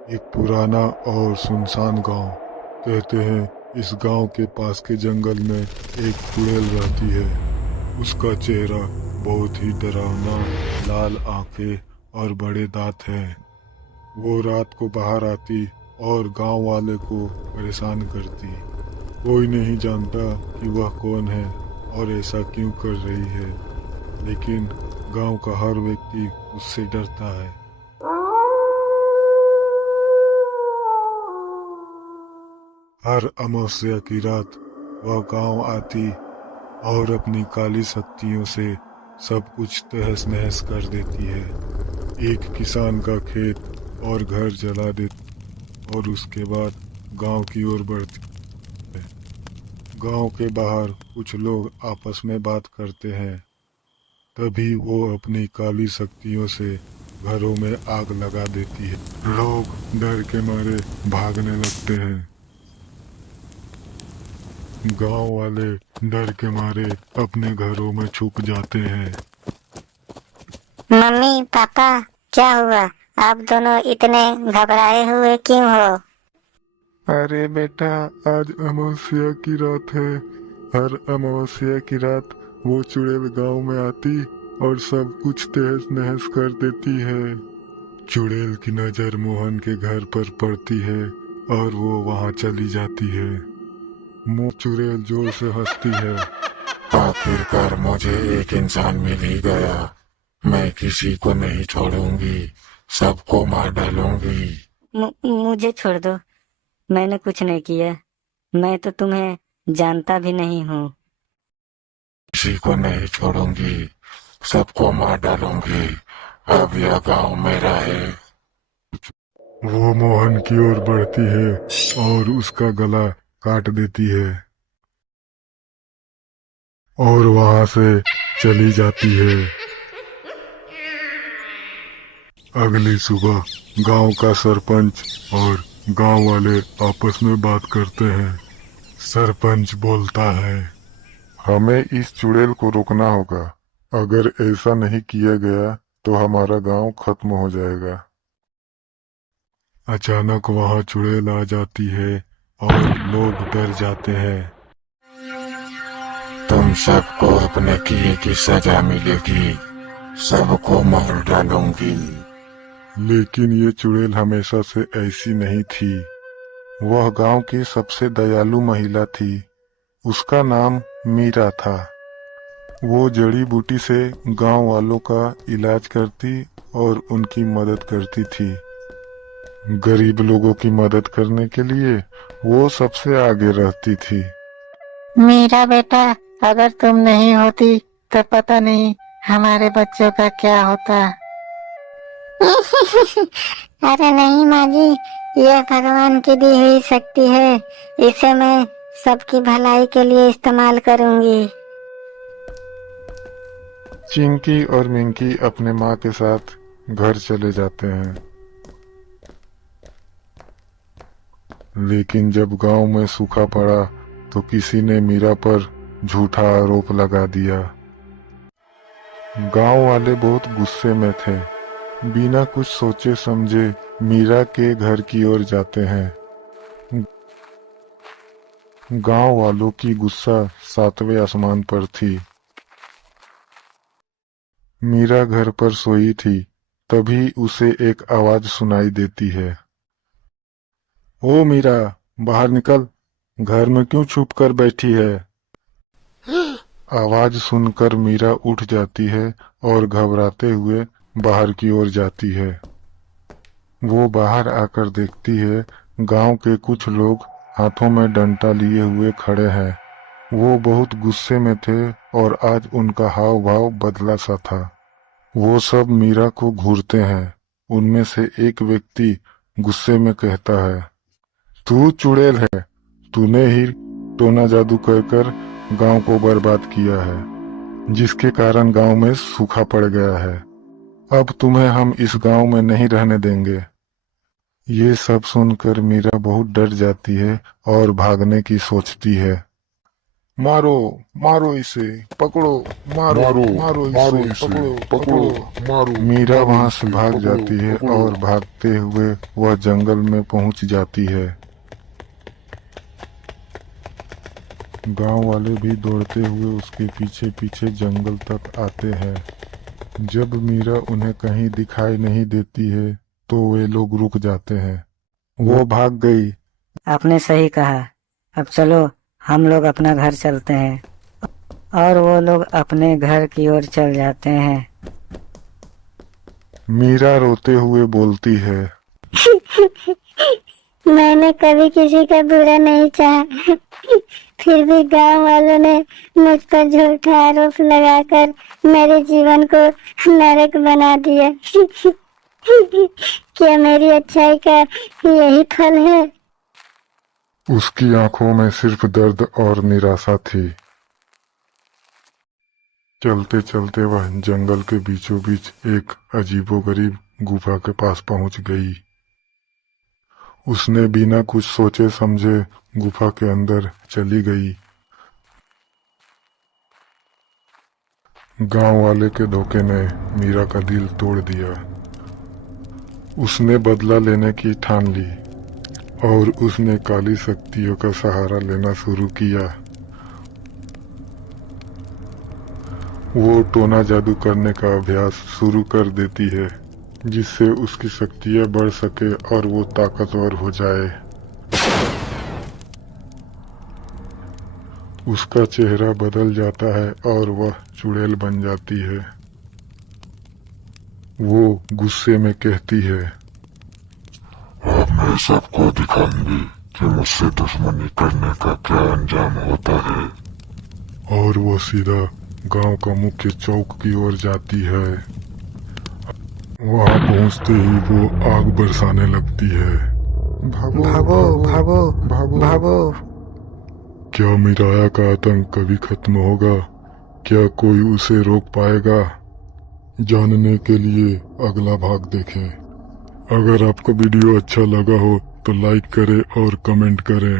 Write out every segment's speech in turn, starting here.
एक पुराना और सुनसान गांव। कहते हैं इस गांव के पास के जंगल में एक चुड़ैल रहती है। उसका चेहरा बहुत ही डरावना, लाल आंखें और बड़े दांत हैं। वो रात को बाहर आती और गांव वाले को परेशान करती। कोई नहीं जानता कि वह कौन है और ऐसा क्यों कर रही है, लेकिन गांव का हर व्यक्ति उससे डरता है। हर अमावस्या की रात वह गांव आती और अपनी काली शक्तियों से सब कुछ तहस नहस कर देती है। एक किसान का खेत और घर जला देती और उसके बाद गांव की ओर बढ़ती है। गांव के बाहर कुछ लोग आपस में बात करते हैं। तभी वो अपनी काली शक्तियों से घरों में आग लगा देती है। लोग डर के मारे भागने लगते हैं। गांव वाले डर के मारे अपने घरों में छुप जाते हैं। मम्मी पापा, क्या हुआ? आप दोनों इतने घबराए हुए क्यों हो? अरे बेटा, आज अमावस्या की रात है। हर अमावस्या की रात वो चुड़ैल गांव में आती और सब कुछ तहस नहस कर देती है। चुड़ैल की नजर मोहन के घर पर पड़ती है और वो वहां चली जाती है। चुड़ैल जोर से हंसती है। आखिरकार मुझे एक इंसान मिल ही गया। मैं किसी को नहीं छोड़ूंगी, सबको मार डालूंगी। मुझे छोड़ दो, मैंने कुछ नहीं किया। मैं तो तुम्हें जानता भी नहीं हूँ। किसी को नहीं छोड़ूंगी, सबको मार डालूंगी। अब यह गांव मेरा है। वो मोहन की ओर बढ़ती है और उसका गला काट देती है और वहां से चली जाती है। अगली सुबह गांव का सरपंच और गांव वाले आपस में बात करते हैं। सरपंच बोलता है, हमें इस चुड़ैल को रोकना होगा। अगर ऐसा नहीं किया गया तो हमारा गांव खत्म हो जाएगा। अचानक वहां चुड़ैल आ जाती है और लोग डर जाते हैं। तुम सबको अपने किए की सजा मिलेगी, सबको मार डालूंगी। लेकिन ये चुड़ैल हमेशा से ऐसी नहीं थी। वह गांव की सबसे दयालु महिला थी। उसका नाम मीरा था। वो जड़ी बूटी से गांव वालों का इलाज करती और उनकी मदद करती थी। गरीब लोगों की मदद करने के लिए वो सबसे आगे रहती थी। मेरा बेटा, अगर तुम नहीं होती तो पता नहीं हमारे बच्चों का क्या होता। अरे नहीं माँ जी, यह भगवान की दी हुई शक्ति है। इसे मैं सबकी भलाई के लिए इस्तेमाल करूंगी। चिंकी और मिंकी अपने माँ के साथ घर चले जाते हैं। लेकिन जब गांव में सूखा पड़ा तो किसी ने मीरा पर झूठा आरोप लगा दिया। गांव वाले बहुत गुस्से में थे। बिना कुछ सोचे समझे मीरा के घर की ओर जाते हैं। गांव वालों की गुस्सा सातवें आसमान पर थी। मीरा घर पर सोई थी। तभी उसे एक आवाज सुनाई देती है, ओ मीरा, बाहर निकल। घर में क्यों छुप कर बैठी है? आवाज सुनकर मीरा उठ जाती है और घबराते हुए बाहर की ओर जाती है। वो बाहर आकर देखती है गांव के कुछ लोग हाथों में डंडा लिए हुए खड़े हैं। वो बहुत गुस्से में थे और आज उनका हाव भाव बदला सा था। वो सब मीरा को घूरते हैं। उनमें से एक व्यक्ति गुस्से में कहता है, तू चुड़ैल है। तूने ही टोना जादू कर गांव को बर्बाद किया है, जिसके कारण गांव में सूखा पड़ गया है। अब तुम्हें हम इस गांव में नहीं रहने देंगे। ये सब सुनकर मीरा बहुत डर जाती है और भागने की सोचती है। मारो मारो इसे, पकड़ो, मारो मारो इसे, पकड़ो। मारो। मीरा वहां से भाग जाती है और भागते हुए वह जंगल में पहुंच जाती है। गांव वाले भी दौड़ते हुए उसके पीछे पीछे जंगल तक आते हैं। जब मीरा उन्हें कहीं दिखाई नहीं देती है तो वे लोग रुक जाते हैं। वो भाग गई। आपने सही कहा, अब चलो हम लोग अपना घर चलते हैं। और वो लोग अपने घर की ओर चल जाते हैं। मीरा रोते हुए बोलती है, मैंने कभी किसी का बुरा नहीं चाहा, फिर भी गांव वालों ने मुझ पर झूठा आरोप लगाकर मेरे जीवन को नरक बना दिया। क्या मेरी अच्छाई का यही फल है? उसकी आंखों में सिर्फ दर्द और निराशा थी। चलते चलते वह जंगल के बीचों बीच एक अजीबोगरीब गुफा के पास पहुंच गई। उसने बिना कुछ सोचे समझे गुफा के अंदर चली गई। गांव वाले के धोखे ने मीरा का दिल तोड़ दिया। उसने बदला लेने की ठान ली और उसने काली शक्तियों का सहारा लेना शुरू किया। वो टोना जादू करने का अभ्यास शुरू कर देती है, जिससे उसकी शक्तियां बढ़ सके और वो ताकतवर हो जाए। उसका चेहरा बदल जाता है और वह चुड़ैल बन जाती है। वो गुस्से में कहती है, अब मैं सबको दिखाऊंगी कि मुझसे दुश्मनी करने का क्या अंजाम होता है। और वो सीधा गांव का मुख्य चौक की ओर जाती है। वहां पहुंचते ही वो आग बरसाने लगती है। भागो भागो भागो भागो भागो। क्या मीराया का आतंक कभी खत्म होगा? क्या कोई उसे रोक पाएगा? जानने के लिए अगला भाग देखें। अगर आपको वीडियो अच्छा लगा हो तो लाइक करें और कमेंट करें,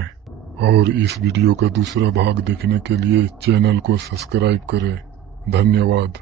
और इस वीडियो का दूसरा भाग देखने के लिए चैनल को सब्सक्राइब करें। धन्यवाद।